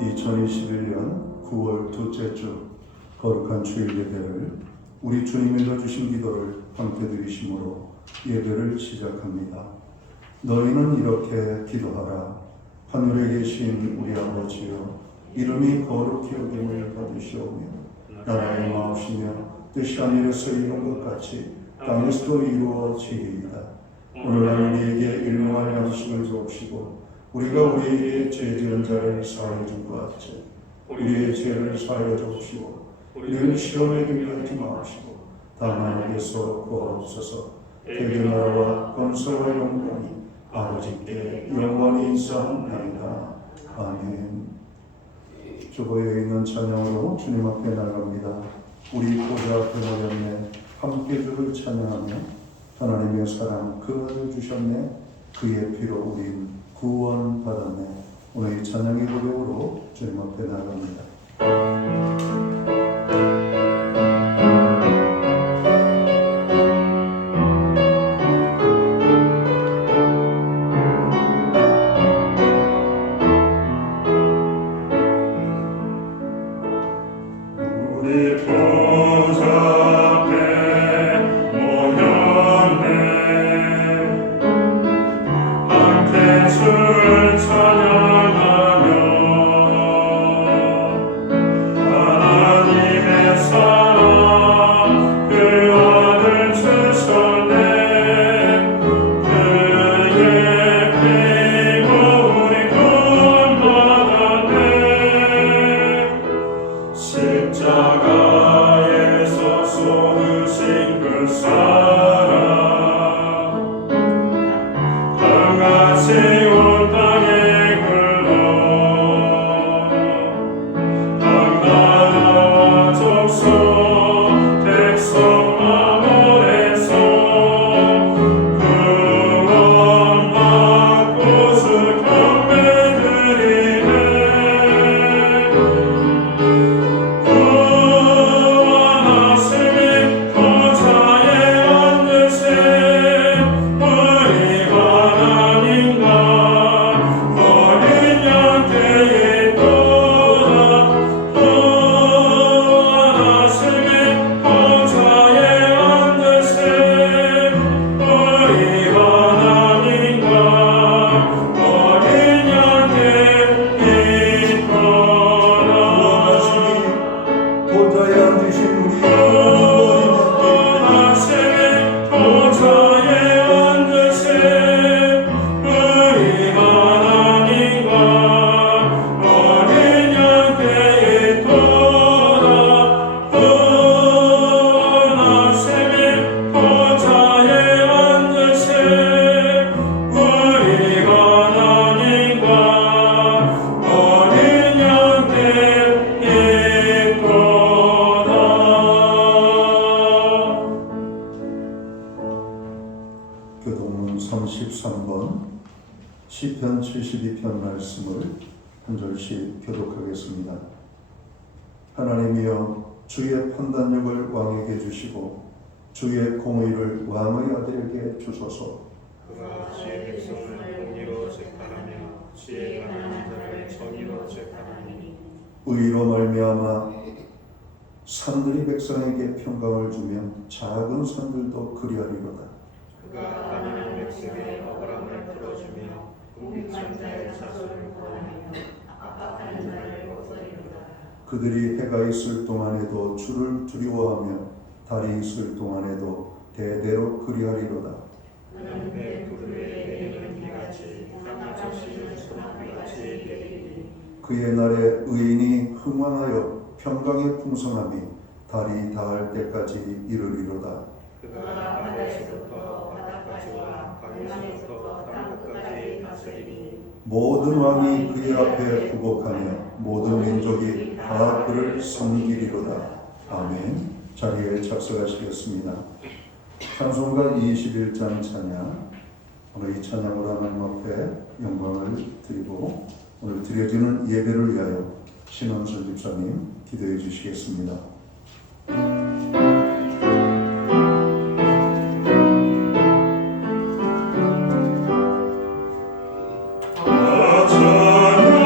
2021년 9월 둘째 주 거룩한 주일 예배를 우리 주님이 주신 기도를 함께 드리심으로 예배를 시작합니다. 너희는 이렇게 기도하라. 하늘에 계신 우리 아버지여, 이름이 거룩히 여김을 받으시오며 나라의 마옵시며 뜻이 하늘에서 이룬 것 같이 땅에서도 이루어지이다. 오늘날 우리에게 일용할 양식을 주옵시고 우리가 우리에게 죄 지은 자를 사하여 준 것 같이 우리의 죄를 사하여 주옵시고 우리를 시험에 들게 하지 마옵시고 다만 하나님께서 구하옵소서. 대개 나라와 권세와 영광이 아버지께 영원히 있사옵나이다. 아멘. 주보에 있는 찬양으로 주님 앞에 나갑니다. 우리 보좌 앞에 모였네. 함께 주를 찬양하며 하나님의 사랑 그 아들 주셨네. 그의 피로 우린 구원 받았네. 오늘 이 찬양의 고백으로 주님 앞에 나갑니다. 교동문 33번 시편 72편 말씀을 한 절씩 교독하겠습니다. 하나님이여, 주의 판단력을 왕에게 주시고 주의 공의를 왕의 아들에게 주소서. 그가 주의 백성을 공의로 재판하며 주의 가난한 자를 정의로 재판하니 의로 말미암아 산들이 백성에게 평강을 주며 작은 산들도 그리하리로다. 그가 가난한 백성의 억울함을 풀어주며 궁핍한 자의 자손을 구원하며 압박하는 자를 목소리로다. 그들이 해가 있을 동안에도 주를 두려워하며 달이 있을 동안에도 대대로 그리하리로다. 그는 배 두루에 내리는 비같이 강을 적시는 소나기같이 내리니 그의 날에 의인이 흥왕하여 평강의 풍성함이 달이 닿을 때까지 이르리로다. 그가 바다에서부터 바다까지와 강에서부터 땅끝까지 다스리니 모든 왕이 그의 앞에 굴복하며 모든 민족이 다 그를 섬기리로다. 아멘. 자리에 착석하시겠습니다. 찬송가 21장 찬양, 오늘 이 찬양으로 하나님 앞에 영광을 드리고 오늘 드려지는 예배를 위하여 신원선 집사님 기도해 주시겠습니다. 찬양하리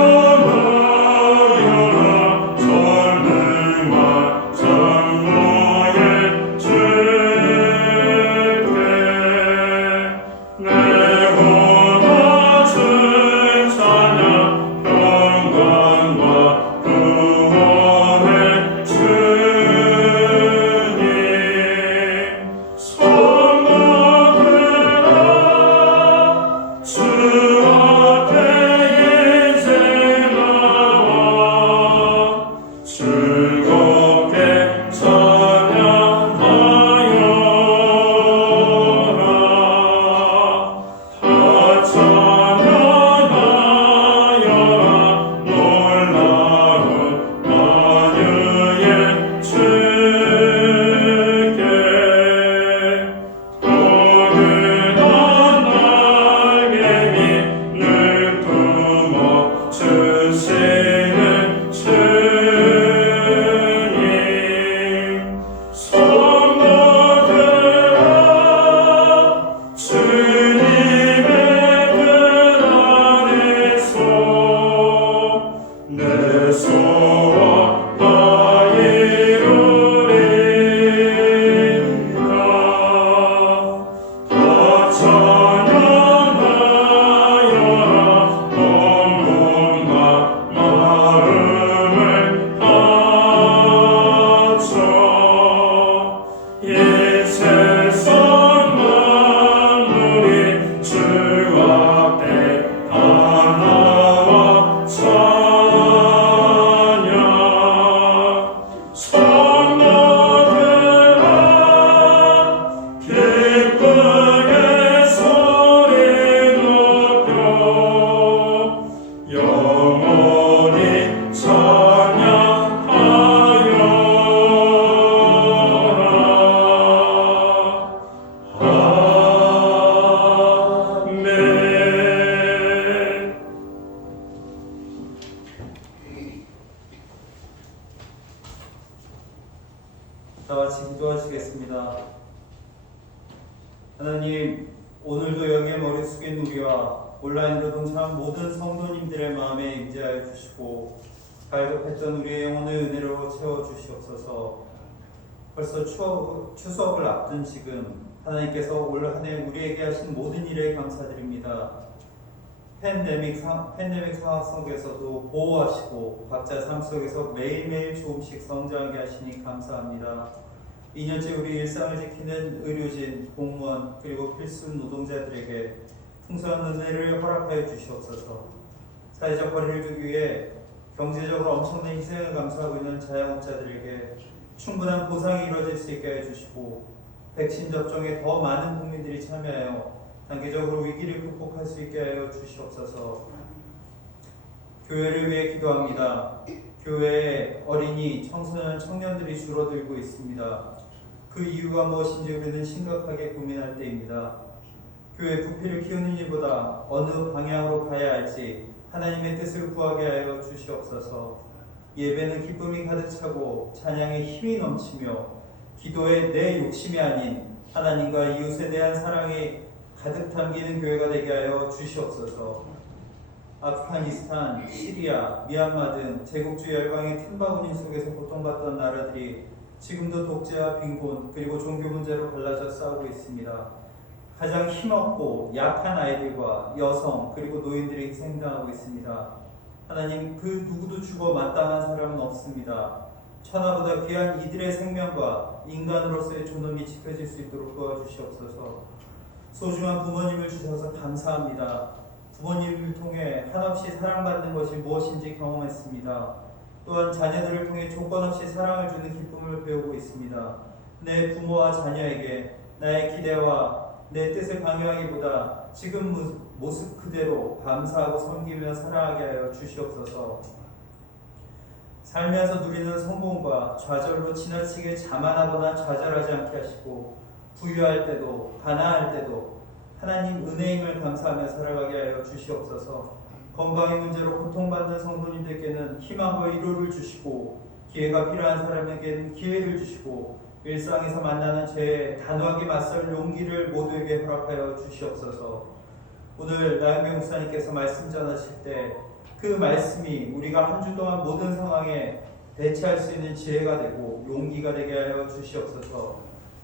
다 같이 기도하시겠습니다. 하나님, 오늘도 여기에 머리 숙인 우리와 온라인으로 동참한 모든 성도님들의 마음에 임재하여 주시고 갈급했던 우리의 영혼을 은혜로 채워주시옵소서. 벌써 추석을 앞둔 지금 하나님께서 올 한 해 우리에게 하신 모든 일에 감사드립니다. 팬데믹 상황 속에서도 보호하시고 각자 삶 속에서 매일매일 조금씩 성장하게 하시니 감사합니다. 2년째 우리 일상을 지키는 의료진, 공무원, 그리고 필수 노동자들에게 풍성한 은혜를 허락하여 주시옵소서. 사회적 거리를 두기 위해 경제적으로 엄청난 희생을 감수하고 있는 자영업자들에게 충분한 보상이 이루어질 수 있게 해주시고 백신 접종에 더 많은 국민들이 참여하여 단계적으로 위기를 극복할 수 있게 하여 주시옵소서. 교회를 위해 기도합니다. 교회에 어린이, 청소년, 청년들이 줄어들고 있습니다. 그 이유가 무엇인지 우리는 심각하게 고민할 때입니다. 교회 부피를 키우는 일보다 어느 방향으로 가야 할지 하나님의 뜻을 구하게 하여 주시옵소서. 예배는 기쁨이 가득 차고 찬양에 힘이 넘치며 기도에 내 욕심이 아닌 하나님과 이웃에 대한 사랑이 가득 담기는 교회가 되게 하여 주시옵소서. 아프가니스탄, 시리아, 미얀마 등 제국주의 열강의 틈바구니 속에서 고통받던 나라들이 지금도 독재와 빈곤 그리고 종교 문제로 갈라져 싸우고 있습니다. 가장 힘없고 약한 아이들과 여성 그리고 노인들이 희생당하고 있습니다. 하나님, 그 누구도 죽어 마땅한 사람은 없습니다. 천하보다 귀한 이들의 생명과 인간으로서의 존엄이 지켜질 수 있도록 도와주시옵소서. 소중한 부모님을 주셔서 감사합니다. 부모님을 통해 한없이 사랑받는 것이 무엇인지 경험했습니다. 또한 자녀들을 통해 조건 없이 사랑을 주는 기쁨을 배우고 있습니다. 내 부모와 자녀에게 나의 기대와 내 뜻을 강요하기보다 지금 모습 그대로 감사하고 섬기며 사랑하게 하여 주시옵소서. 살면서 누리는 성공과 좌절로 지나치게 자만하거나 좌절하지 않게 하시고 부유할 때도 가난할 때도 하나님 은혜임을 감사하며 살아가게 하여 주시옵소서. 건강의 문제로 고통받는 성도님들께는 희망과 위로를 주시고 기회가 필요한 사람에게는 기회를 주시고 일상에서 만나는 죄에 단호하게 맞설 용기를 모두에게 허락하여 주시옵소서. 오늘 나영경 목사님께서 말씀 전하실 때 그 말씀이 우리가 한 주 동안 모든 상황에 대처할 수 있는 지혜가 되고 용기가 되게 하여 주시옵소서.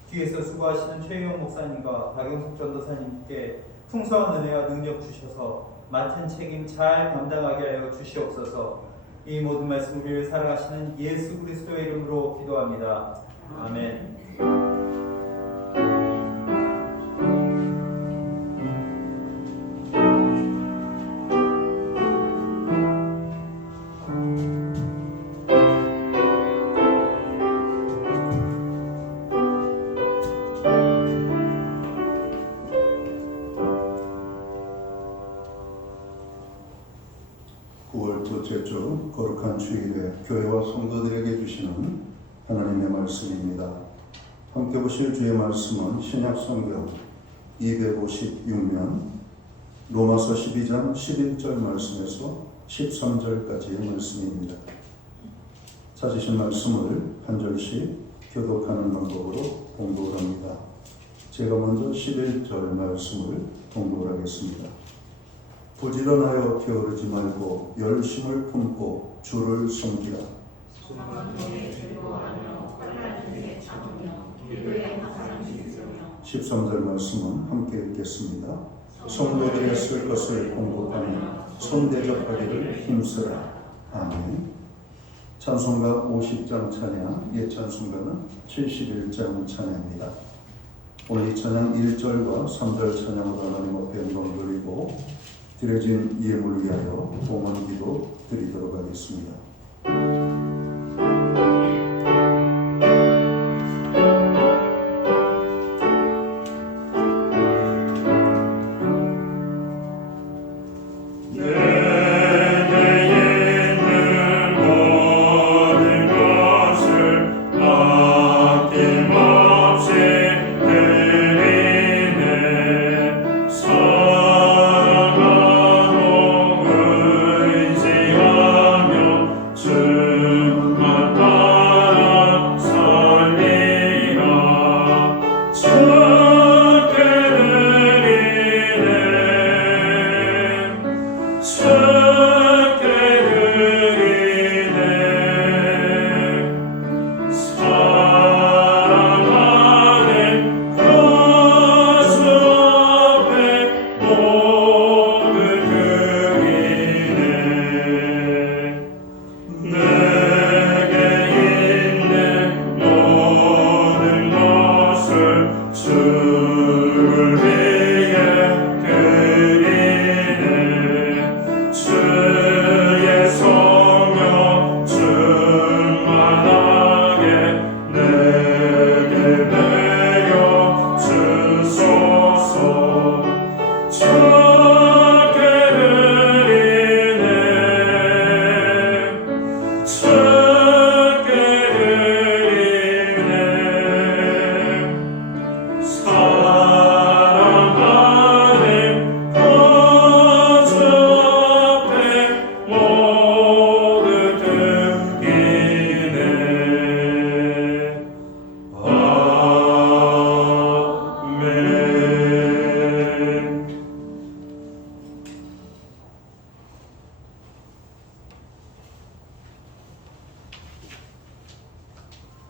뒤에서 수고하시는 최희용 목사님과 박영숙 전도사님께 풍성한 은혜와 능력 주셔서 맡은 책임 잘 감당하게 하여 주시옵소서. 이 모든 말씀 우리를 사랑하시는 예수 그리스도의 이름으로 기도합니다. 아멘. 9월 둘째 주 거룩한 주일에 교회와 성도들에게 주시는 하나님의 말씀입니다. 함께 보실 주의 말씀은 신약 성경 256면 로마서 12장 11절 말씀에서 13절까지의 말씀입니다. 찾으신 말씀을 한 절씩 교독하는 방법으로 봉독을 합니다. 제가 먼저 11절 말씀을 봉독을 하겠습니다. 부지런하여 게으르지 말고 열심을 품고 주를 섬기라. 순간에 즐거워하며 환난 중에 참으며 기도에 항상 힘쓰며 13절 말씀은 함께 읽겠습니다. 성도들의 쓸 것을 공급하며 손대접하기를 힘쓰라. 아멘. 찬송가 50장 찬양, 옛 찬송가는 71장 찬양입니다. 오늘 이 찬양 1절과 3절 찬양으로 하나님 앞에 영광 돌리고 드려진 예물을 위하여 봉헌 기도 드리도록 하겠습니다.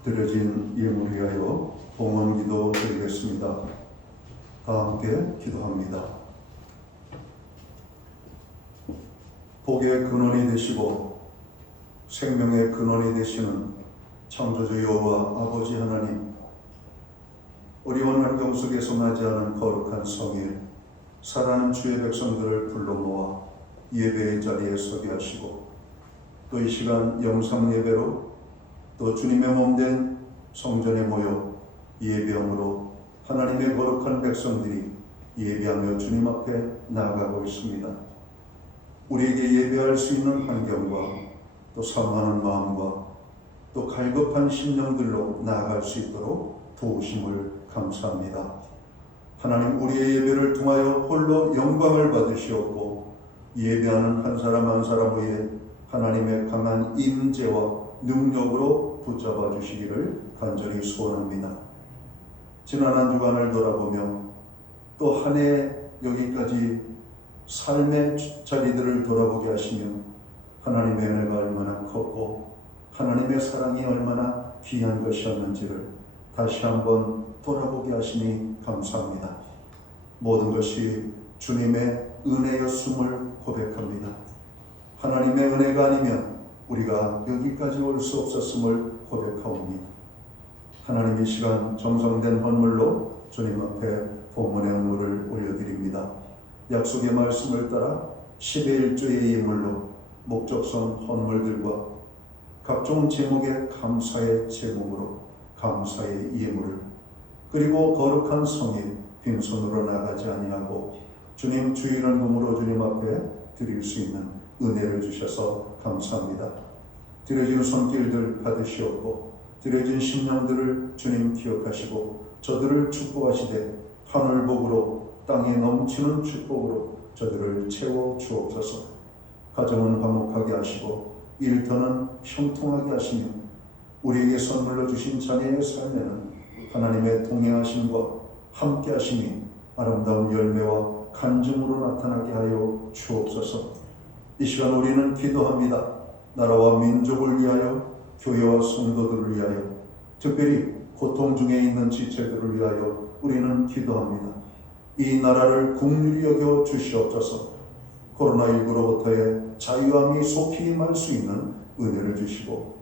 드려진 예물을 위하여 봉헌 기도 드리겠습니다. 다 함께 기도합니다. 복의 근원이 되시고 생명의 근원이 되시는 창조주 여호와 아버지 하나님, 어려운 환경 속에서 맞이하는 거룩한 성일, 사랑하는 주의 백성들을 불러 모아 예배의 자리에 서게 하시고 또 이 시간 영상 예배로 또 주님의 몸된 성전에 모여 예배함으로 하나님의 거룩한 백성들이 예배하며 주님 앞에 나아가고 있습니다. 우리에게 예배할 수 있는 환경과 또 사모하는 마음과 또 갈급한 심령들로 나아갈 수 있도록 도우심을 감사합니다. 하나님, 우리의 예배를 통하여 홀로 영광을 받으시옵고 예배하는 한 사람 한 사람 위에 하나님의 강한 임재와 능력으로 붙잡아 주시기를 간절히 소원합니다. 지난 한 주간을 돌아보며 또 한 해 여기까지 삶의 자리들을 돌아보게 하시며 하나님의 은혜가 얼마나 컸고 하나님의 사랑이 얼마나 귀한 것이었는지를 다시 한번 돌아보게 하시니 감사합니다. 모든 것이 주님의 은혜였음을 고백합니다. 하나님의 은혜가 아니면 우리가 여기까지 올 수 없었음을 고백하옵니다. 하나님, 이 시간 정성된 헌물로 주님 앞에 봉헌의 헌물을 올려드립니다. 약속의 말씀을 따라 10의 1조의 예물로 목적성 헌물들과 각종 제목의 감사의 제목으로 감사의 예물을, 그리고 거룩한 성일 빈손으로 나가지 아니하고 주님 주일은 몸으로 주님 앞에 드릴 수 있는 은혜를 주셔서 감사합니다. 드려진 손길들 받으시옵고 드려진 심령들을 주님 기억하시고 저들을 축복하시되 하늘복으로 땅에 넘치는 축복으로 저들을 채워 주옵소서. 가정은 화목하게 하시고 일터는 형통하게 하시며 우리에게 선물로 주신 자녀의 삶에는 하나님의 동행하심과 함께 하심이 아름다운 열매와 간증으로 나타나게 하여 주옵소서. 이 시간 우리는 기도합니다. 나라와 민족을 위하여, 교회와 성도들을 위하여, 특별히 고통 중에 있는 지체들을 위하여 우리는 기도합니다. 이 나라를 긍휼히 여겨 주시옵소서. 코로나19로부터의 자유함이 속히 임할 수 있는 은혜를 주시고,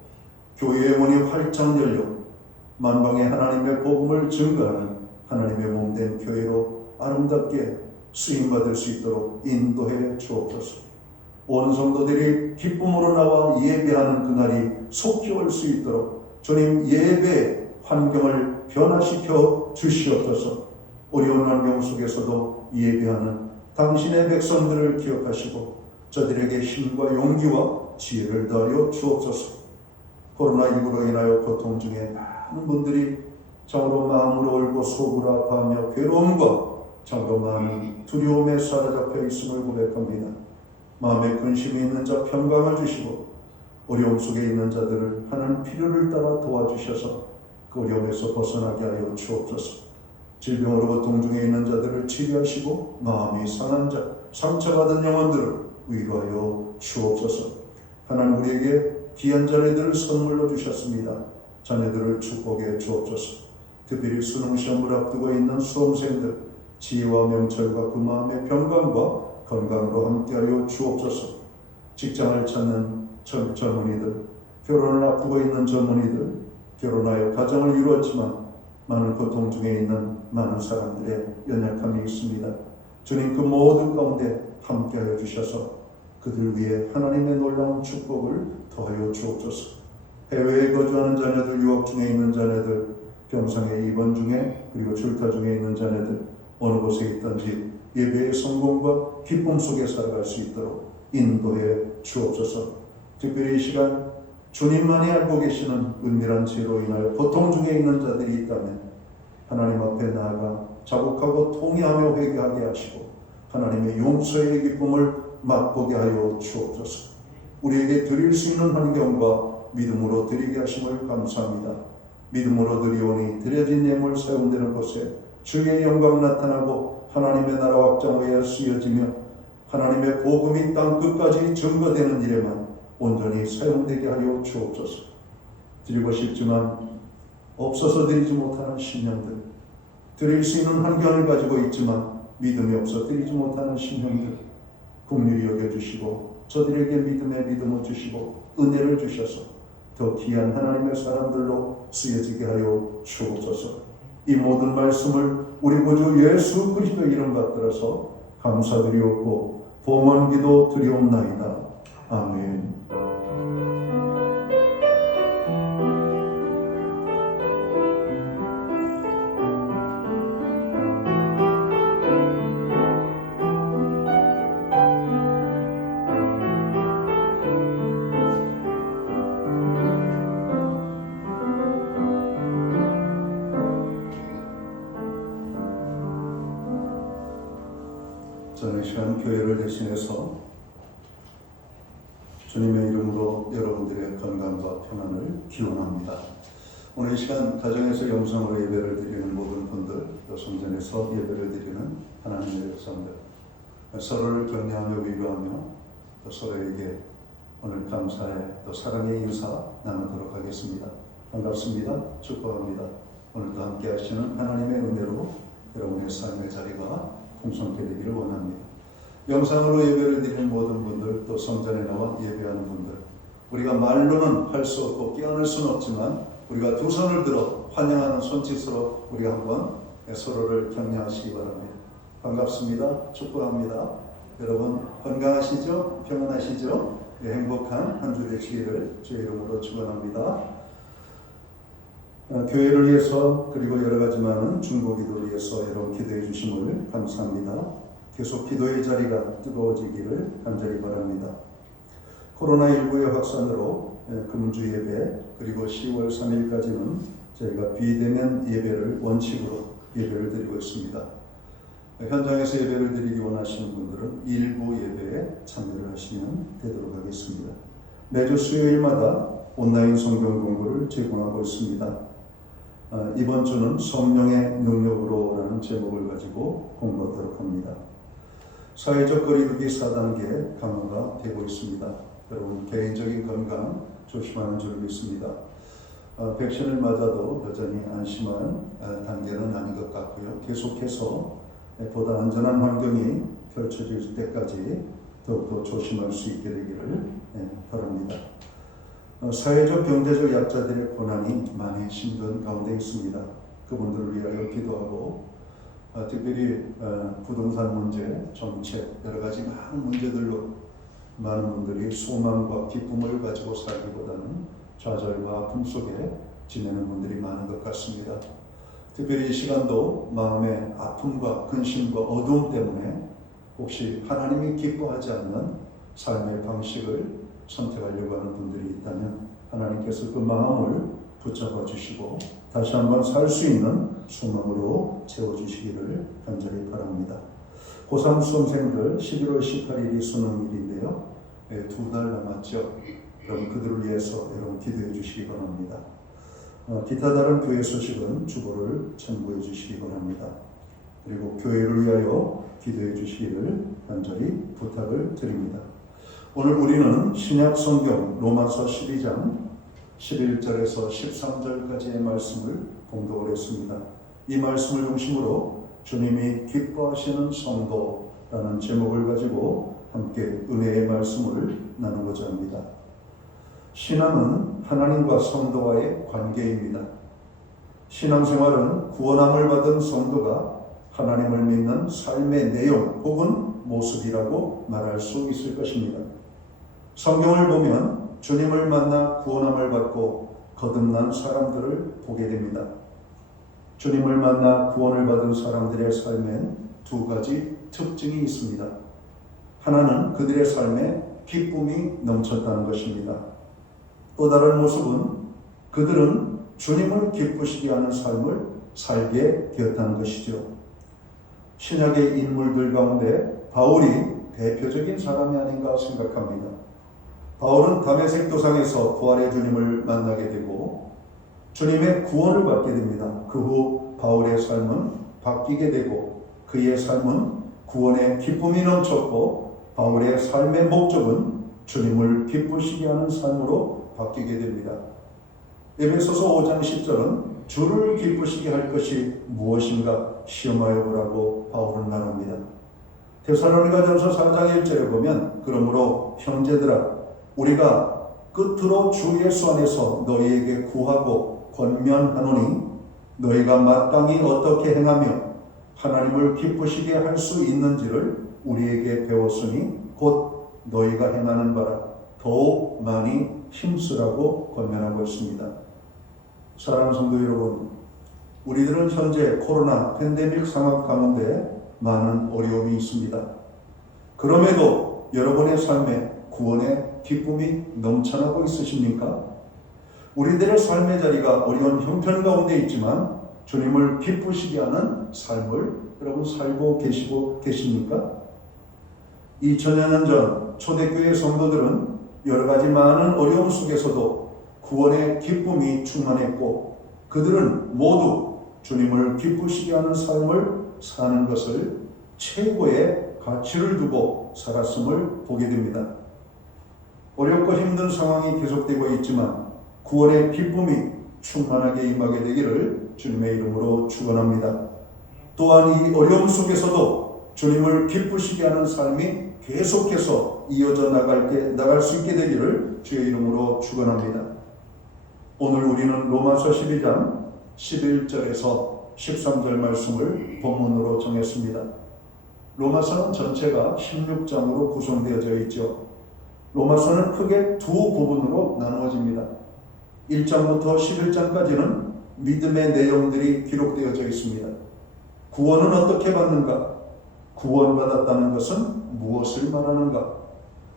교회의 문이 활짝 열려 만방에 하나님의 복음을 증거하는 하나님의 몸된 교회로 아름답게 쓰임받을 수 있도록 인도해 주옵소서. 온 성도들이 기쁨으로 나와 예배하는 그날이 속히 올 수 있도록 주님 예배 환경을 변화시켜 주시옵소서. 어려운 환경 속에서도 예배하는 당신의 백성들을 기억하시고 저들에게 힘과 용기와 지혜를 더하여 주옵소서. 코로나19로 인하여 고통 중에 많은 분들이 참으로 마음으로 울고 속으로 아파하며 괴로움과 참으로 많은 두려움에 사로잡혀 있음을 고백합니다. 마음에 근심이 있는 자 평강을 주시고 어려움 속에 있는 자들을 하나님 필요를 따라 도와주셔서 그 어려움에서 벗어나게 하여 주옵소서. 질병으로 고통 중에 있는 자들을 치료하시고 마음이 상한 자, 상처받은 영혼들을 위로하여 주옵소서. 하나님 우리에게 귀한 자녀들을 선물로 주셨습니다. 자녀들을 축복해 주옵소서. 특별히 수능시험을 앞두고 있는 수험생들 지혜와 명철과 그 마음의 평강과 건강으로 함께하여 주옵소서. 직장을 찾는 젊은이들, 결혼을 앞두고 있는 젊은이들, 결혼하여 가정을 이루었지만 많은 고통 중에 있는 많은 사람들의 연약함이 있습니다. 주님 그 모든 가운데 함께하여 주셔서 그들 위해 하나님의 놀라운 축복을 더하여 주옵소서. 해외에 거주하는 자녀들, 유학 중에 있는 자녀들, 병상에 입원 중에 그리고 출타 중에 있는 자녀들, 어느 곳에 있든지 예배의 성공과 기쁨 속에 살아갈 수 있도록 인도해 주옵소서. 특별히 이 시간 주님만이 알고 계시는 은밀한 죄로 인하여 고통 중에 있는 자들이 있다면 하나님 앞에 나아가 자복하고 통회하며 회개하게 하시고 하나님의 용서의 기쁨을 맛보게 하여 주옵소서. 우리에게 드릴 수 있는 환경과 믿음으로 드리게 하심을 감사합니다. 믿음으로 드리오니 드려진 예물 사용되는 곳에 주의 영광 나타나고 하나님의 나라 확장하여 쓰여지며 하나님의 복음이 땅 끝까지 증거되는 일에만 온전히 사용되게 하여 주옵소서. 드리고 싶지만 없어서 드리지 못하는 심령들, 드릴 수 있는 환경을 가지고 있지만 믿음이 없어 드리지 못하는 심령들 긍휼히 여겨주시고 저들에게 믿음의 믿음을 주시고 은혜를 주셔서 더 귀한 하나님의 사람들로 쓰여지게 하여 주옵소서. 이 모든 말씀을 우리 구주 예수 그리스도 이름 받들어서 감사드리옵고 봉헌 기도 드리옵나이다. 아멘. 저는 이 시간 교회를 대신해서 주님의 이름으로 여러분들의 건강과 평안을 기원합니다. 오늘 이 시간 가정에서 영성으로 예배를 드리는 모든 분들, 또 성전에서 예배를 드리는 하나님의 백성들, 서로를 격려하며 위로하며 또 서로에게 오늘 감사의 또 사랑의 인사 나누도록 하겠습니다. 반갑습니다. 축복합니다. 오늘도 함께 하시는 하나님의 은혜로 여러분의 삶의 자리가 풍성케 되기를 원합니다. 영상으로 예배를 드리는 모든 분들, 또 성전에 나와 예배하는 분들, 우리가 말로는 할 수 없고 깨어날 수는 없지만 우리가 두 손을 들어 환영하는 손짓으로 우리가 한번 서로를 격려하시기 바랍니다. 반갑습니다. 축복합니다. 여러분 건강하시죠? 평안하시죠? 행복한 한 주 되시기를 주의 이름으로 축원합니다. 교회를 위해서 그리고 여러 가지 많은 중보기도를 위해서 여러분 기도해 주심을 감사합니다. 계속 기도의 자리가 뜨거워지기를 간절히 바랍니다. 코로나19의 확산으로 금주 예배 그리고 10월 3일까지는 저희가 비대면 예배를 원칙으로 예배를 드리고 있습니다. 현장에서 예배를 드리기 원하시는 분들은 일부 예배에 참여를 하시면 되도록 하겠습니다. 매주 수요일마다 온라인 성경 공부를 제공하고 있습니다. 이번 주는 성령의 능력으로라는 제목을 가지고 공부하도록 합니다. 사회적 거리두기 4단계 강화가 되고 있습니다. 여러분 개인적인 건강 조심하는 줄 믿습니다. 백신을 맞아도 여전히 안심한 단계는 아닌 것 같고요. 계속해서 보다 안전한 환경이 펼쳐질 때까지 더욱더 조심할 수 있게 되기를 바랍니다. 사회적 경제적 약자들의 고난이 많이 힘든 가운데 있습니다. 그분들을 위하여 기도하고 특별히 부동산 문제, 정책, 여러 가지 많은 문제들로 많은 분들이 소망과 기쁨을 가지고 살기보다는 좌절과 아픔 속에 지내는 분들이 많은 것 같습니다. 특별히 이 시간도 마음의 아픔과 근심과 어두움 때문에 혹시 하나님이 기뻐하지 않는 삶의 방식을 선택하려고 하는 분들이 있다면 하나님께서 그 마음을 붙잡아 주시고 다시 한번 살 수 있는 소망으로 채워주시기를 간절히 바랍니다. 고3 수험생들 11월 18일이 수능일인데요. 2달 남았죠. 여러분 그들을 위해서 여러분 기도해 주시기 바랍니다. 기타 다른 교회 소식은 주보를 참고해 주시기 바랍니다. 그리고 교회를 위하여 기도해 주시기를 간절히 부탁을 드립니다. 오늘 우리는 신약 성경 로마서 12장 11절에서 13절까지의 말씀을 봉독을 했습니다. 이 말씀을 중심으로 주님이 기뻐하시는 성도라는 제목을 가지고 함께 은혜의 말씀을 나누고자 합니다. 신앙은 하나님과 성도와의 관계입니다. 신앙생활은 구원함을 받은 성도가 하나님을 믿는 삶의 내용 혹은 모습이라고 말할 수 있을 것입니다. 성경을 보면 주님을 만나 구원함을 받고 거듭난 사람들을 보게 됩니다. 주님을 만나 구원을 받은 사람들의 삶엔 두 가지 특징이 있습니다. 하나는 그들의 삶에 기쁨이 넘쳤다는 것입니다. 또 다른 모습은 그들은 주님을 기쁘시게 하는 삶을 살게 되었다는 것이죠. 신약의 인물들 가운데 바울이 대표적인 사람이 아닌가 생각합니다. 바울은 다메섹 도상에서 부활의 주님을 만나게 되고 주님의 구원을 받게 됩니다. 그 후 바울의 삶은 바뀌게 되고 그의 삶은 구원의 기쁨이 넘쳤고 바울의 삶의 목적은 주님을 기쁘시게 하는 삶으로 바뀌게 됩니다. 에베소서 5장 10절은 주를 기쁘시게 할 것이 무엇인가 시험하여 보라고 바울은 말합니다. 데살로니가전서 4장 1절에 보면 그러므로 형제들아 우리가 끝으로 주 예수 안에서 너희에게 구하고 권면하노니 너희가 마땅히 어떻게 행하며 하나님을 기쁘시게 할 수 있는지를 우리에게 배웠으니 곧 너희가 행하는 바라 더욱 많이 힘쓰라고 권면하고 있습니다. 사랑하는 성도 여러분, 우리들은 현재 코로나 팬데믹 상황 가운데 많은 어려움이 있습니다. 그럼에도 여러분의 삶에 구원의 기쁨이 넘쳐나고 있으십니까? 우리들의 삶의 자리가 어려운 형편 가운데 있지만 주님을 기쁘시게 하는 삶을 여러분 살고 계십니까? 2000여 년 전 초대교회 성도들은 여러 가지 많은 어려움 속에서도 구원의 기쁨이 충만했고 그들은 모두 주님을 기쁘시게 하는 삶을 사는 것을 최고의 가치를 두고 살았음을 보게 됩니다. 어렵고 힘든 상황이 계속되고 있지만 구원의 기쁨이 충만하게 임하게 되기를 주님의 이름으로 축원합니다. 또한 이 어려움 속에서도 주님을 기쁘시게 하는 삶이 계속해서 이어져 나갈 수 있게 되기를 주의 이름으로 축원합니다. 오늘 우리는 로마서 12장 11절에서 13절 말씀을 본문으로 정했습니다. 로마서는 전체가 16장으로 구성되어져 있죠. 로마서는 크게 두 부분으로 나누어집니다. 1장부터 11장까지는 믿음의 내용들이 기록되어져 있습니다. 구원은 어떻게 받는가? 구원받았다는 것은 무엇을 말하는가?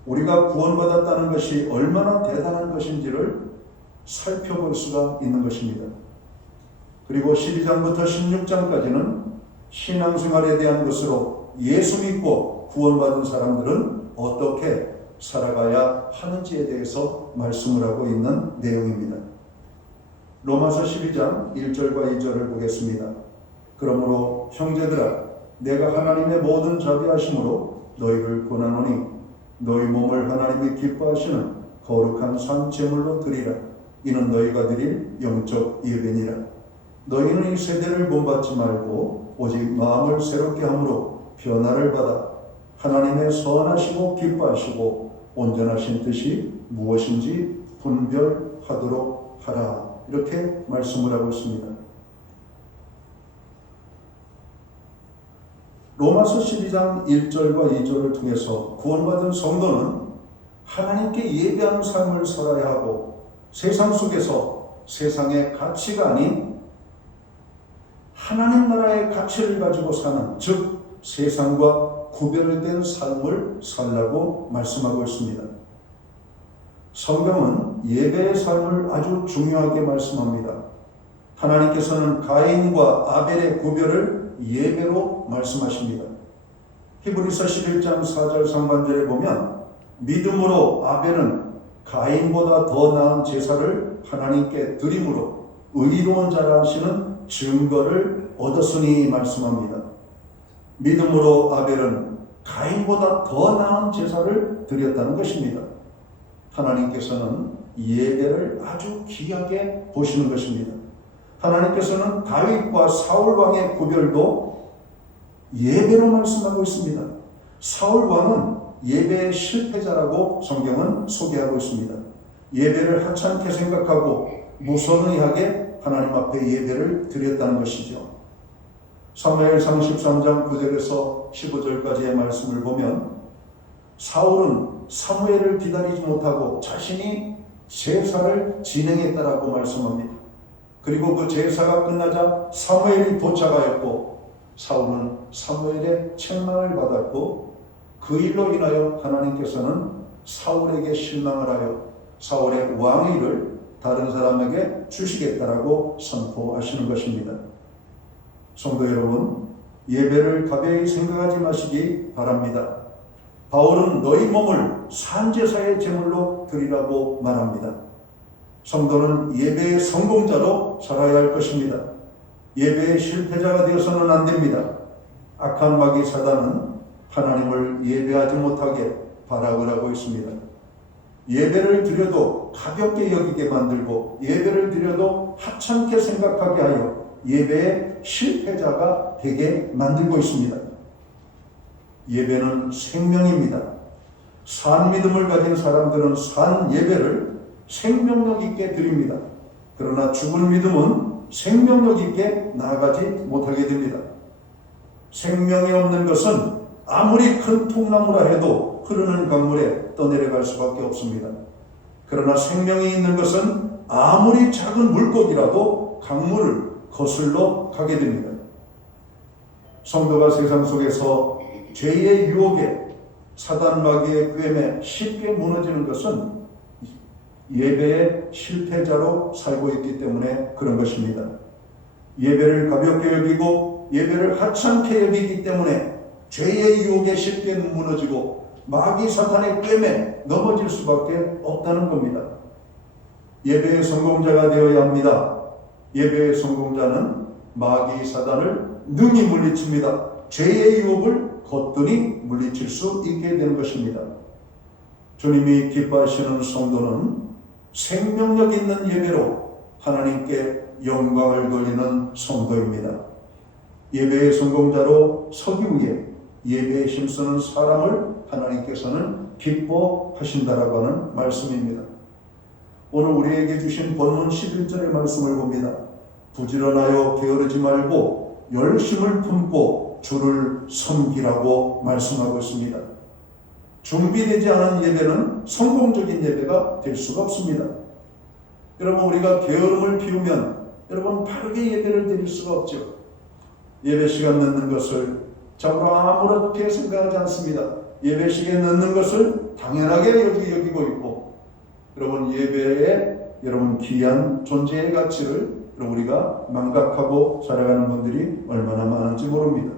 우리가 구원받았다는 것이 얼마나 대단한 것인지를 살펴볼 수가 있는 것입니다. 그리고 12장부터 16장까지는 신앙생활에 대한 것으로 예수 믿고 구원받은 사람들은 어떻게 살아가야 하는지에 대해서 말씀을 하고 있는 내용입니다. 로마서 12장 1절과 2절을 보겠습니다. 그러므로 형제들아 내가 하나님의 모든 자비하심으로 너희를 권하노니 너희 몸을 하나님이 기뻐하시는 거룩한 산 제물로 드리라. 이는 너희가 드릴 영적 예배니라. 너희는 이 세대를 본받지 말고 오직 마음을 새롭게 함으로 변화를 받아 하나님의 선하시고 기뻐하시고 온전하신 뜻이 무엇인지 분별하도록 하라. 이렇게 말씀을 하고 있습니다. 로마서 12장 1절과 2절을 통해서 구원받은 성도는 하나님께 예배하는 삶을 살아야 하고 세상 속에서 세상의 가치가 아닌 하나님 나라의 가치를 가지고 사는, 즉 세상과 구별된 삶을 살라고 말씀하고 있습니다. 성경은 예배의 삶을 아주 중요하게 말씀합니다. 하나님께서는 가인과 아벨의 구별을 예배로 말씀하십니다. 히브리서 11장 4절 상반절에 보면 믿음으로 아벨은 가인보다 더 나은 제사를 하나님께 드림으로 의로운 자라 하시는 증거를 얻었으니 말씀합니다. 믿음으로 아벨은 가인보다 더 나은 제사를 드렸다는 것입니다. 하나님께서는 예배를 아주 귀하게 보시는 것입니다. 하나님께서는 다윗과 사울 왕의 구별도 예배로 말씀하고 있습니다. 사울 왕은 예배의 실패자라고 성경은 소개하고 있습니다. 예배를 하찮게 생각하고 무선의하게 하나님 앞에 예배를 드렸다는 것이죠. 사무엘상 13장 9절에서 15절까지의 말씀을 보면 사울은 사무엘을 기다리지 못하고 자신이 제사를 진행했다라고 말씀합니다. 그리고 그 제사가 끝나자 사무엘이 도착하였고 사울은 사무엘의 책망을 받았고 그 일로 인하여 하나님께서는 사울에게 실망을 하여 사울의 왕위를 다른 사람에게 주시겠다라고 선포하시는 것입니다. 성도 여러분, 예배를 가벼이 생각하지 마시기 바랍니다. 바울은 너희 몸을 산제사의 제물로 드리라고 말합니다. 성도는 예배의 성공자로 살아야 할 것입니다. 예배의 실패자가 되어서는 안 됩니다. 악한 마귀 사단은 하나님을 예배하지 못하게 발악을 하고 있습니다. 예배를 드려도 가볍게 여기게 만들고 예배를 드려도 하찮게 생각하게 하여 예배의 실패자가 되게 만들고 있습니다. 예배는 생명입니다. 산 믿음을 가진 사람들은 산 예배를 생명력 있게 드립니다. 그러나 죽은 믿음은 생명력 있게 나아가지 못하게 됩니다. 생명이 없는 것은 아무리 큰 통나무라 해도 흐르는 강물에 떠내려갈 수밖에 없습니다. 그러나 생명이 있는 것은 아무리 작은 물고기라도 강물을 거슬러 가게 됩니다. 성도가 세상 속에서 죄의 유혹에 사단 마귀의 꾀에 쉽게 무너지는 것은 예배의 실패자로 살고 있기 때문에 그런 것입니다. 예배를 가볍게 여기고 예배를 하찮게 여기기 때문에 죄의 유혹에 쉽게 무너지고 마귀 사탄의 꾀에 넘어질 수밖에 없다는 겁니다. 예배의 성공자가 되어야 합니다. 예배의 성공자는 마귀 사단을 능히 물리칩니다. 죄의 유혹을 거뜬히 물리칠 수 있게 되는 것입니다. 주님이 기뻐하시는 성도는 생명력 있는 예배로 하나님께 영광을 돌리는 성도입니다. 예배의 성공자로 서기 위해 예배에 힘쓰는 사람을 하나님께서는 기뻐하신다라고 하는 말씀입니다. 오늘 우리에게 주신 본문 11절의 말씀을 봅니다. 부지런하여 게으르지 말고 열심을 품고 주를 섬기라고 말씀하고 있습니다. 준비되지 않은 예배는 성공적인 예배가 될 수가 없습니다. 여러분, 우리가 게으름을 피우면 여러분 바르게 예배를 드릴 수가 없죠. 예배 시간 늦는 것을 자고로 아무렇게 생각하지 않습니다. 예배 시간 늦는 것을 당연하게 여기고 있고, 여러분 예배에 여러분 귀한 존재의 가치를 우리가 망각하고 살아가는 분들이 얼마나 많은지 모릅니다.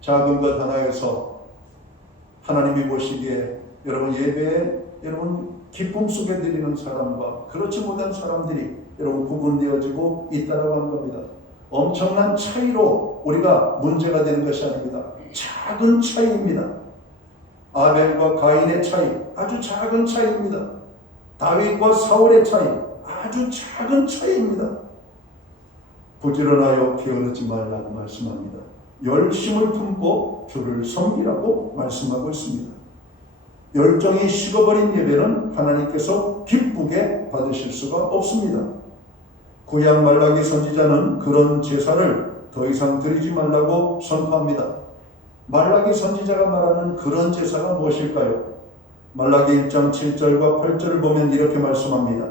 작은 것 하나에서 하나님이 보시기에 여러분 예배에 여러분 기쁨 속에 드리는 사람과 그렇지 못한 사람들이 여러분 구분되어지고 있다라고 하는 겁니다. 엄청난 차이로 우리가 문제가 되는 것이 아닙니다. 작은 차이입니다. 아벨과 가인의 차이, 아주 작은 차이입니다. 다윗과 사울의 차이, 아주 작은 차이입니다. 부지런하여 게으르지 말라고 말씀합니다. 열심을 품고 주를 섬기라고 말씀하고 있습니다. 열정이 식어버린 예배는 하나님께서 기쁘게 받으실 수가 없습니다. 구약 말라기 선지자는 그런 제사를 더 이상 드리지 말라고 선포합니다. 말라기 선지자가 말하는 그런 제사가 무엇일까요? 말라기 1장 7절과 8절을 보면 이렇게 말씀합니다.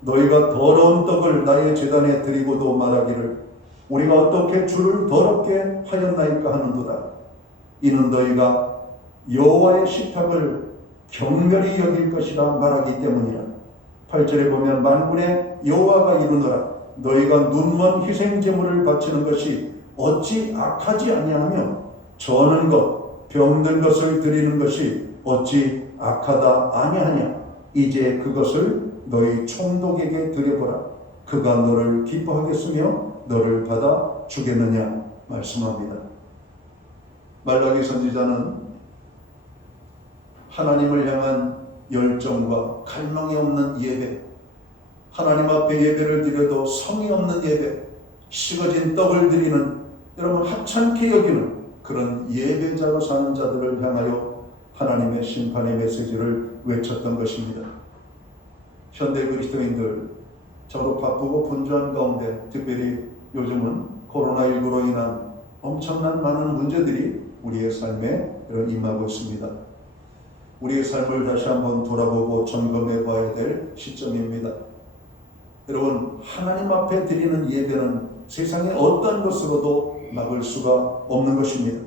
너희가 더러운 떡을 나의 제단에 드리고도 말하기를 우리가 어떻게 주를 더럽게 하였나이까 하는도다. 이는 너희가 여호와의 식탁을 경멸히 여길 것이라 말하기 때문이라. 8절에 보면 만군의 여호와가 이르노라. 너희가 눈먼 희생제물을 바치는 것이 어찌 악하지 아니하며 저는 것, 병든 것을 드리는 것이 어찌 악하다 아니하냐. 이제 그것을 너희 총독에게 드려보라. 그가 너를 기뻐하겠으며 너를 받아 주겠느냐 말씀합니다. 말라기 선지자는 하나님을 향한 열정과 갈망이 없는 예배, 하나님 앞에 예배를 드려도 성이 없는 예배, 식어진 떡을 드리는 여러분 하찮게 여기는 그런 예배자로 사는 자들을 향하여 하나님의 심판의 메시지를 외쳤던 것입니다. 현대 그리스도인들 저도 바쁘고 분주한 가운데 특별히 요즘은 코로나19로 인한 엄청난 많은 문제들이 우리의 삶에 임하고 있습니다. 우리의 삶을 다시 한번 돌아보고 점검해 봐야 될 시점입니다. 여러분, 하나님 앞에 드리는 예배는 세상의 어떤 것으로도 막을 수가 없는 것입니다.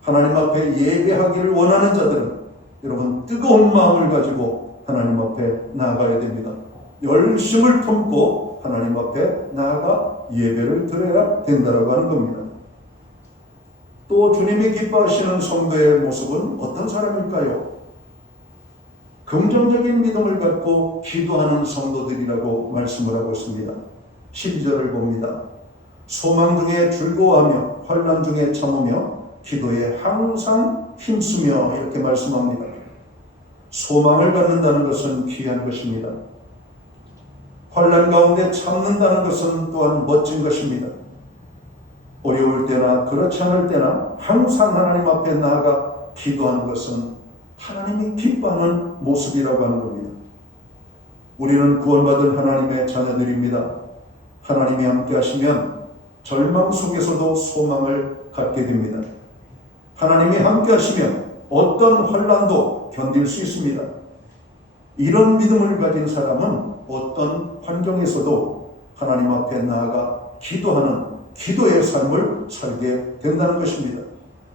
하나님 앞에 예배하기를 원하는 자들은 여러분 뜨거운 마음을 가지고 하나님 앞에 나아가야 됩니다. 열심을 품고 하나님 앞에 나아가 예배를 드려야 된다고 하는 겁니다. 또 주님이 기뻐하시는 성도의 모습은 어떤 사람일까요? 긍정적인 믿음을 갖고 기도하는 성도들이라고 말씀을 하고 있습니다. 12절을 봅니다. 소망 중에 즐거워하며 환난 중에 참으며 기도에 항상 힘쓰며 이렇게 말씀합니다. 소망을 갖는다는 것은 귀한 것입니다. 환난 가운데 참는다는 것은 또한 멋진 것입니다. 어려울 때나 그렇지 않을 때나 항상 하나님 앞에 나아가 기도하는 것은 하나님이 기뻐하는 모습이라고 하는 겁니다. 우리는 구원받은 하나님의 자녀들입니다. 하나님이 함께 하시면 절망 속에서도 소망을 갖게 됩니다. 하나님이 함께 하시면 어떤 환난도 견딜 수 있습니다. 이런 믿음을 가진 사람은 어떤 환경에서도 하나님 앞에 나아가 기도하는 기도의 삶을 살게 된다는 것입니다.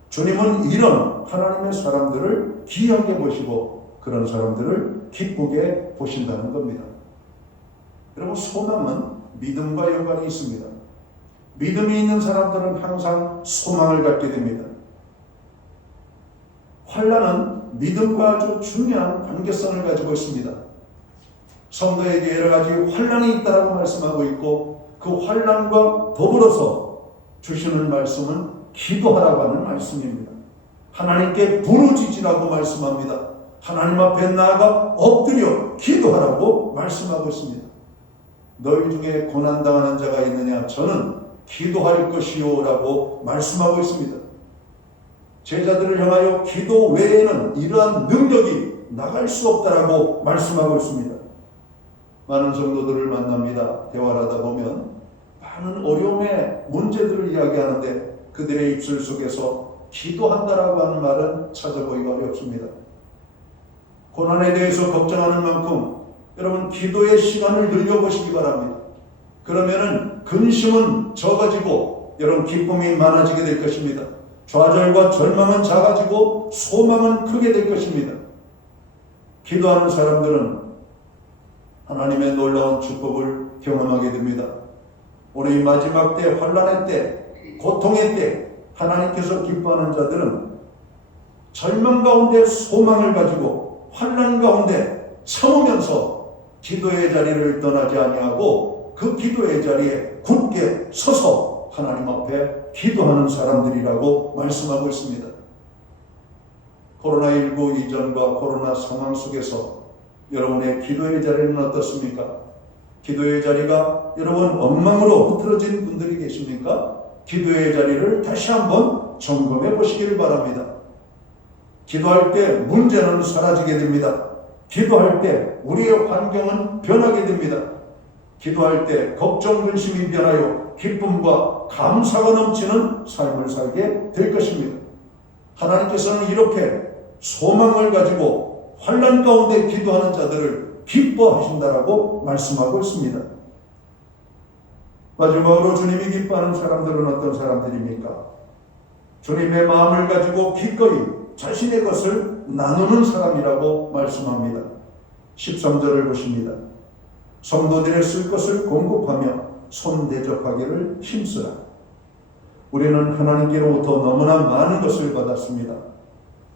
주님은 이런 하나님의 사람들을 귀하게 보시고 그런 사람들을 기쁘게 보신다는 겁니다. 여러분, 소망은 믿음과 연관이 있습니다. 믿음이 있는 사람들은 항상 소망을 갖게 됩니다. 환난은 믿음과 아주 중요한 관계성을 가지고 있습니다. 성도에게 여러 가지 환난이 있다고 말씀하고 있고 그 환난과 더불어서 주시는 말씀은 기도하라고 하는 말씀입니다. 하나님께 부르짖으라고 말씀합니다. 하나님 앞에 나아가 엎드려 기도하라고 말씀하고 있습니다. 너희 중에 고난당하는 자가 있느냐? 저는 기도할 것이요 라고 말씀하고 있습니다. 제자들을 향하여 기도 외에는 이러한 능력이 나갈 수 없다라고 말씀하고 있습니다. 많은 성도들을 만납니다. 대화를 하다 보면 많은 어려움의 문제들을 이야기하는데 그들의 입술 속에서 기도한다라고 하는 말은 찾아보기가 어렵습니다. 고난에 대해서 걱정하는 만큼 여러분 기도의 시간을 늘려보시기 바랍니다. 그러면은 근심은 적어지고 여러분 기쁨이 많아지게 될 것입니다. 좌절과 절망은 작아지고 소망은 크게 될 것입니다. 기도하는 사람들은 하나님의 놀라운 축복을 경험하게 됩니다. 우리 마지막 때, 환난의 때, 고통의 때 하나님께서 기뻐하는 자들은 절망 가운데 소망을 가지고 환난 가운데 참으면서 기도의 자리를 떠나지 아니하고 그 기도의 자리에 굳게 서서 하나님 앞에 기도하는 사람들이라고 말씀하고 있습니다. 코로나19 이전과 코로나 상황 속에서 여러분의 기도의 자리는 어떻습니까? 기도의 자리가 여러분 엉망으로 흐트러진 분들이 계십니까? 기도의 자리를 다시 한번 점검해 보시기를 바랍니다. 기도할 때 문제는 사라지게 됩니다. 기도할 때 우리의 환경은 변하게 됩니다. 기도할 때 걱정, 근심이 변하여 기쁨과 감사가 넘치는 삶을 살게 될 것입니다. 하나님께서는 이렇게 소망을 가지고 환난 가운데 기도하는 자들을 기뻐하신다라고 말씀하고 있습니다. 마지막으로 주님이 기뻐하는 사람들은 어떤 사람들입니까? 주님의 마음을 가지고 기꺼이 자신의 것을 나누는 사람이라고 말씀합니다. 13절을 보십니다. 성도들의 쓸 것을 공급하며 손대접하기를 힘쓰라. 우리는 하나님께로부터 너무나 많은 것을 받았습니다.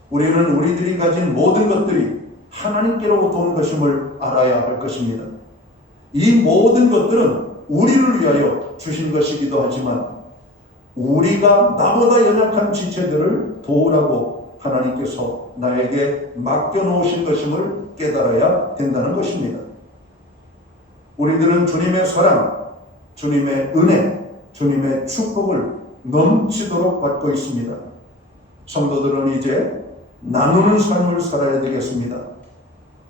우리는 우리들이 가진 모든 것들이 하나님께로부터 온 것임을 알아야 할 것입니다. 이 모든 것들은 우리를 위하여 주신 것이기도 하지만 우리가 나보다 연약한 지체들을 도우라고 하나님께서 나에게 맡겨놓으신 것임을 깨달아야 된다는 것입니다. 우리들은 주님의 사랑, 주님의 은혜, 주님의 축복을 넘치도록 받고 있습니다. 성도들은 이제 나누는 삶을 살아야 되겠습니다.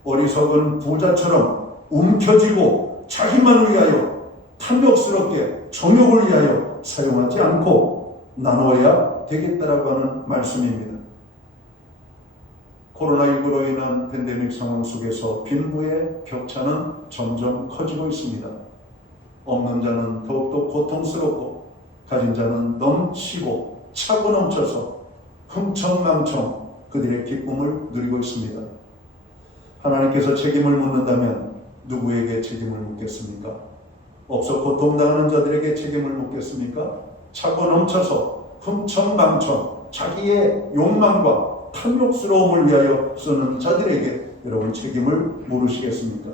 어리석은 부자처럼 움켜쥐고 자기만 위하여 탐욕스럽게 정욕을 위하여 사용하지 않고 나누어야 되겠다라고 하는 말씀입니다. 코로나19로 인한 팬데믹 상황 속에서 빈부의 격차는 점점 커지고 있습니다. 없는 자는 더욱더 고통스럽고 가진 자는 넘치고 차고 넘쳐서 흥청망청 그들의 기쁨을 누리고 있습니다. 하나님께서 책임을 묻는다면 누구에게 책임을 묻겠습니까? 없어 고통당하는 자들에게 책임을 묻겠습니까? 차고 넘쳐서 흥청망청 자기의 욕망과 탐욕스러움을 위하여 쓰는 자들에게 여러분 책임을 물으시겠습니까?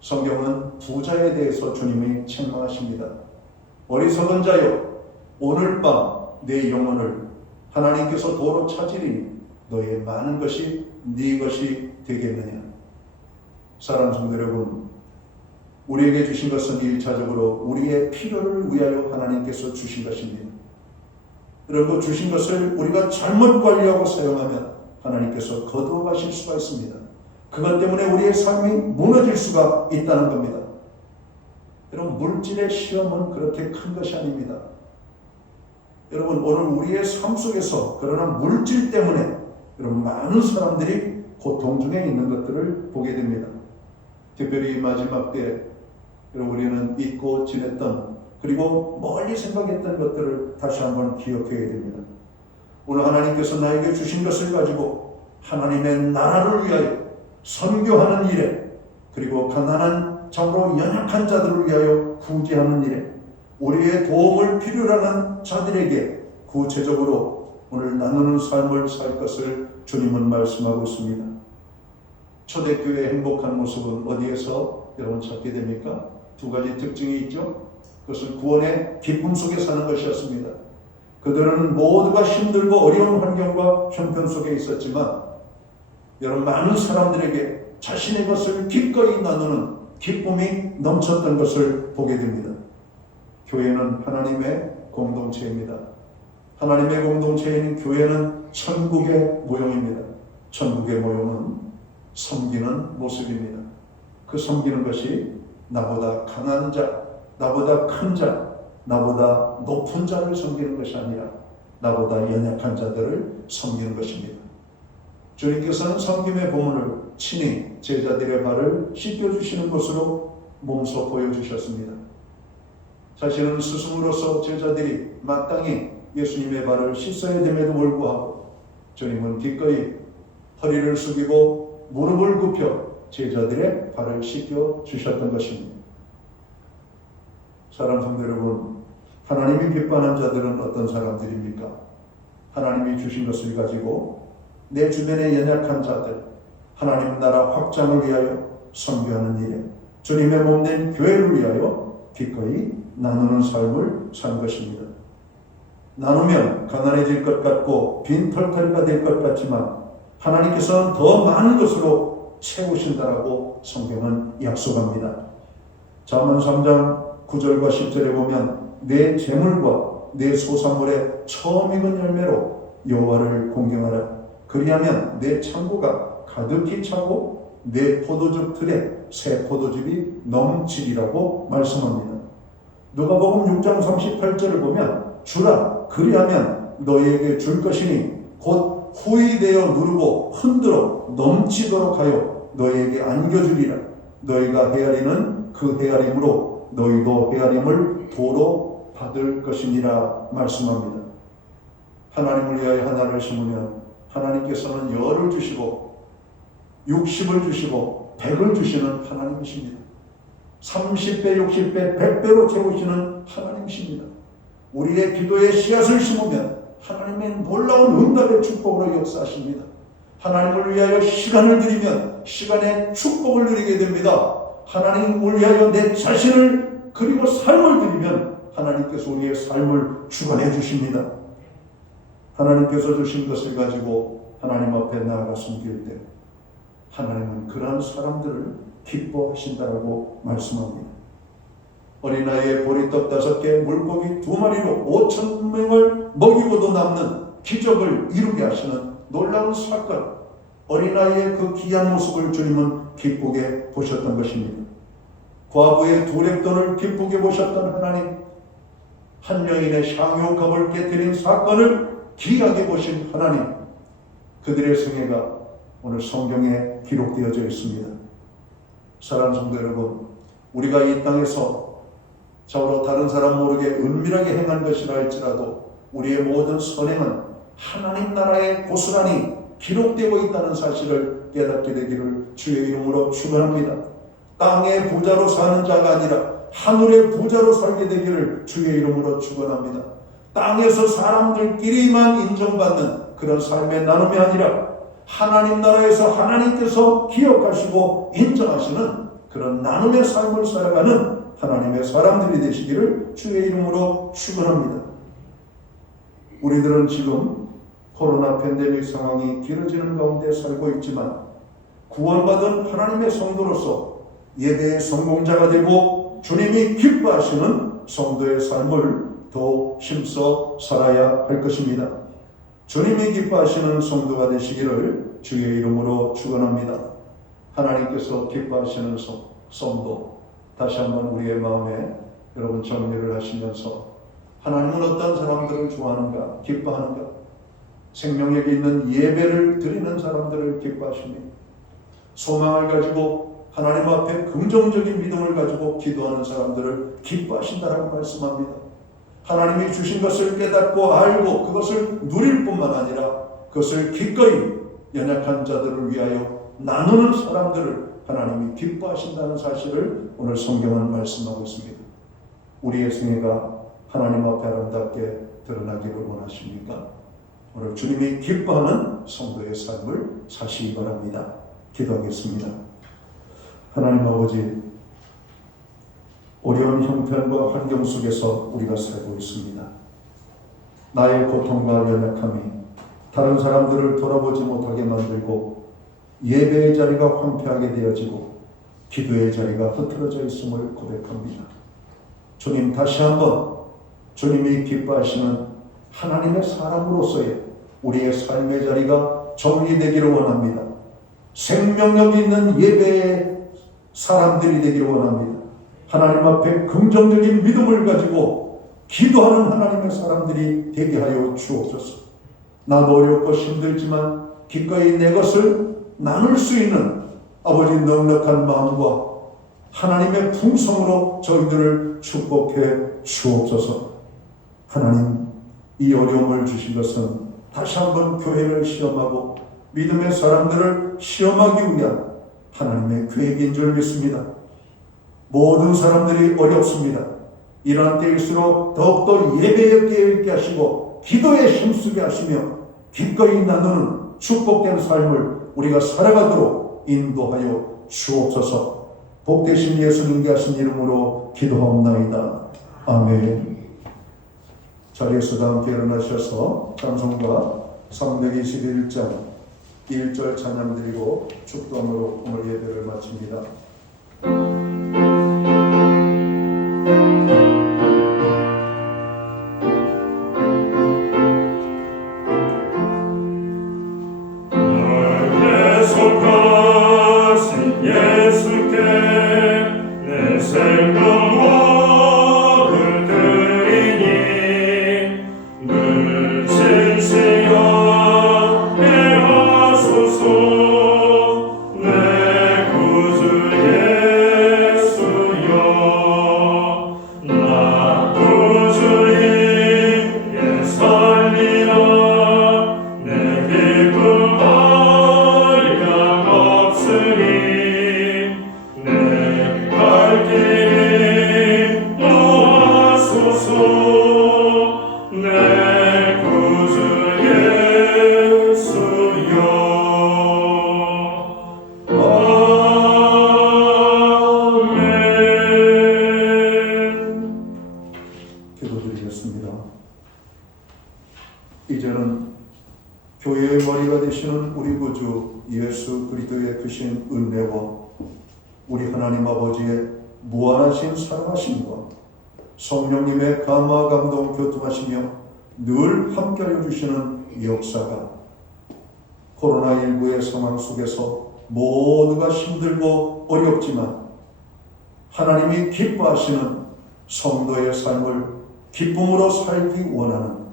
성경은 부자에 대해서 주님이 책망하십니다. 어리석은 자여, 오늘 밤 내 영혼을 하나님께서 도로 찾으리니 너의 많은 것이 네 것이 되겠느냐. 사랑하는 성도 여러분, 우리에게 주신 것은 1차적으로 우리의 필요를 위하여 하나님께서 주신 것입니다. 그리고 주신 것을 우리가 잘못 관리하고 사용하면 하나님께서 거두어 가실 수가 있습니다. 그것 때문에 우리의 삶이 무너질 수가 있다는 겁니다. 여러분, 물질의 시험은 그렇게 큰 것이 아닙니다. 여러분, 오늘 우리의 삶 속에서 그러나 물질 때문에 여러분 많은 사람들이 고통 중에 있는 것들을 보게 됩니다. 특별히 마지막 때 여러분 우리는 잊고 지냈던 그리고 멀리 생각했던 것들을 다시 한번 기억해야 됩니다. 오늘 하나님께서 나에게 주신 것을 가지고 하나님의 나라를 위하여 선교하는 일에 그리고 가난한 참으로 연약한 자들을 위하여 구제하는 일에 우리의 도움을 필요로 하는 자들에게 구체적으로 오늘 나누는 삶을 살 것을 주님은 말씀하고 있습니다. 초대교회의 행복한 모습은 어디에서 여러분 찾게 됩니까? 두 가지 특징이 있죠. 그것은 구원의 기쁨 속에 사는 것이었습니다. 그들은 모두가 힘들고 어려운 환경과 형편 속에 있었지만 여러분 많은 사람들에게 자신의 것을 기꺼이 나누는 기쁨이 넘쳤던 것을 보게 됩니다. 교회는 하나님의 공동체입니다. 하나님의 공동체인 교회는 천국의 모형입니다. 천국의 모형은 섬기는 모습입니다. 그 섬기는 것이 나보다 강한 자, 나보다 큰 자, 나보다 높은 자를 섬기는 것이 아니라 나보다 연약한 자들을 섬기는 것입니다. 주님께서는 섬김의 본문을 친히 제자들의 발을 씻겨주시는 것으로 몸소 보여주셨습니다. 자신은 스승으로서 제자들이 마땅히 예수님의 발을 씻어야 됨에도 불구하고 주님은 기꺼이 허리를 숙이고 무릎을 굽혀 제자들의 발을 씻겨주셨던 것입니다. 사랑하는 성도 여러분, 하나님이 기뻐하는 자들은 어떤 사람들입니까? 하나님이 주신 것을 가지고 내 주변의 연약한 자들, 하나님 나라 확장을 위하여 선교하는 일에 주님의 몸된 교회를 위하여 기꺼이 나누는 삶을 산 것입니다. 나누면 가난해질 것 같고 빈털터리가 될 것 같지만 하나님께서는 더 많은 것으로 채우신다라고 성경은 약속합니다. 잠언 3장 9절과 10절에 보면 내 재물과 내 소산물의 처음 익은 열매로 여호와를 공경하라. 그리하면 내 창고가 가득히 차고 내 포도즙 틀에 새 포도즙이 넘치리라고 말씀합니다. 누가복음 6장 38절을 보면 주라 그리하면 너희에게 줄 것이니 곧 후이되어 누르고 흔들어 넘치도록 하여 너희에게 안겨주리라. 너희가 헤아리는 그 헤아림으로 너희도 헤아림을 도로 받을 것이니라 말씀합니다. 하나님을 위하여 하나를 심으면 하나님께서는 열을 주시고 60을 주시고 100을 주시는 하나님이십니다. 30배, 60배, 100배로 채우시는 하나님이십니다. 우리의 기도에 씨앗을 심으면 하나님의 놀라운 응답의 축복으로 역사하십니다. 하나님을 위하여 시간을 드리면 시간의 축복을 누리게 됩니다. 하나님을 위하여 내 자신을 그리고 삶을 드리면 하나님께서 우리의 삶을 주관해 주십니다. 하나님께서 주신 것을 가지고 하나님 앞에 나아가 숨길 때 하나님은 그러한 사람들을 기뻐하신다라고 말씀합니다. 어린아이의 보리떡 5개, 물고기 2마리로 5,000명을 먹이고도 남는 기적을 이루게 하시는 놀라운 사건, 어린아이의 그 귀한 모습을 주님은 기쁘게 보셨던 것입니다. 과부의 2렙돈을 기쁘게 보셨던 하나님, 한 여인의 향유값을 깨뜨린 사건을 귀하게 보신 하나님, 그들의 승혜가 오늘 성경에 기록되어져 있습니다. 사랑하는 성도 여러분, 우리가 이 땅에서 저로 다른 사람 모르게 은밀하게 행한 것이라 할지라도 우리의 모든 선행은 하나님 나라에 고스란히 기록되고 있다는 사실을 깨닫게 되기를 주의 이름으로 축원합니다. 땅의 부자로 사는 자가 아니라 하늘의 부자로 살게 되기를 주의 이름으로 축원합니다. 땅에서 사람들끼리만 인정받는 그런 삶의 나눔이 아니라 하나님 나라에서 하나님께서 기억하시고 인정하시는 그런 나눔의 삶을 살아가는 하나님의 사람들이 되시기를 주의 이름으로 축원합니다. 우리들은 지금 코로나 팬데믹 상황이 길어지는 가운데 살고 있지만 구원받은 하나님의 성도로서 예배의 성공자가 되고 주님이 기뻐하시는 성도의 삶을 더 힘써 살아야 할 것입니다. 주님이 기뻐하시는 성도가 되시기를 주의 이름으로 축원합니다. 하나님께서 기뻐하시는 성도, 다시 한번 우리의 마음에 여러분 정리를 하시면서 하나님은 어떤 사람들을 좋아하는가, 기뻐하는가? 생명력이 있는 예배를 드리는 사람들을 기뻐하십니다. 소망을 가지고 하나님 앞에 긍정적인 믿음을 가지고 기도하는 사람들을 기뻐하신다라고 말씀합니다. 하나님이 주신 것을 깨닫고 알고 그것을 누릴 뿐만 아니라 그것을 기꺼이 연약한 자들을 위하여 나누는 사람들을 하나님이 기뻐하신다는 사실을 오늘 성경은 말씀하고 있습니다. 우리의 생애가 하나님 앞에 아름답게 드러나기를 원하십니까? 오늘 주님이 기뻐하는 성도의 삶을 사시기 바랍니다. 기도하겠습니다. 하나님 아버지, 어려운 형편과 환경 속에서 우리가 살고 있습니다. 나의 고통과 연약함이 다른 사람들을 돌아보지 못하게 만들고 예배의 자리가 황폐하게 되어지고 기도의 자리가 흐트러져 있음을 고백합니다. 주님, 다시 한번 주님이 기뻐하시는 하나님의 사람으로서의 우리의 삶의 자리가 정리되기를 원합니다. 생명력 있는 예배의 사람들이 되기를 원합니다. 하나님 앞에 긍정적인 믿음을 가지고 기도하는 하나님의 사람들이 되게 하여 주옵소서. 나도 어렵고 힘들지만 기꺼이 내 것을 나눌 수 있는 아버지 넉넉한 마음과 하나님의 풍성으로 저희들을 축복해 주옵소서. 하나님, 이 어려움을 주신 것은 다시 한번 교회를 시험하고 믿음의 사람들을 시험하기 위한 하나님의 계획인 줄 믿습니다. 모든 사람들이 어렵습니다. 이러한 때일수록 더욱더 예배에 깨어있게 하시고 기도에 힘쓰게 하시며 기꺼이 나누는 축복된 삶을 우리가 살아가도록 인도하여 주옵소서. 복되신 예수님께 하신 이름으로 기도하옵나이다. 아멘. 자리에서 다 함께 일어나셔서 찬송가 321장 1절 찬양 드리고 축도함으로 오늘 예배를 마칩니다. 나에게 속하신 예수께 내 생명을 드리니 늘 진시하게 하소서. 내 구주 예수여, 나 구주님께 살리라. 내 기쁨 한량없으니 내 갈 길이 놓아소서. 내 구주 예수여. 아멘. 기도드리겠습니다. 이제는 교회의 머리가 되시는 우리 구주 예수 그리스도의 크신 은혜와 우리 하나님 아버지의 무한하신 사랑하심과 성령님의 감화 감동 교통하시며 늘 함께하여 주시는 역사가 코로나19의 상황 속에서 모두가 힘들고 어렵지만 하나님이 기뻐하시는 성도의 삶을 기쁨으로 살기 원하는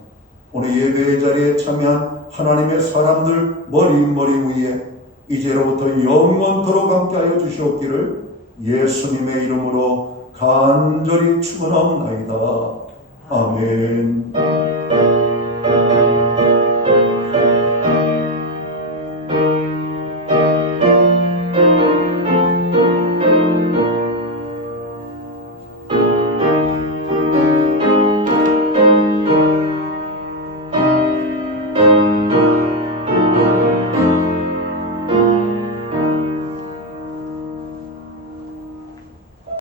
오늘 예배의 자리에 참여한 하나님의 사람들 머리 위에 이제로부터 영원토록 함께하여 주시옵기를 예수님의 이름으로 간절히 축원하옵나이다. 아멘.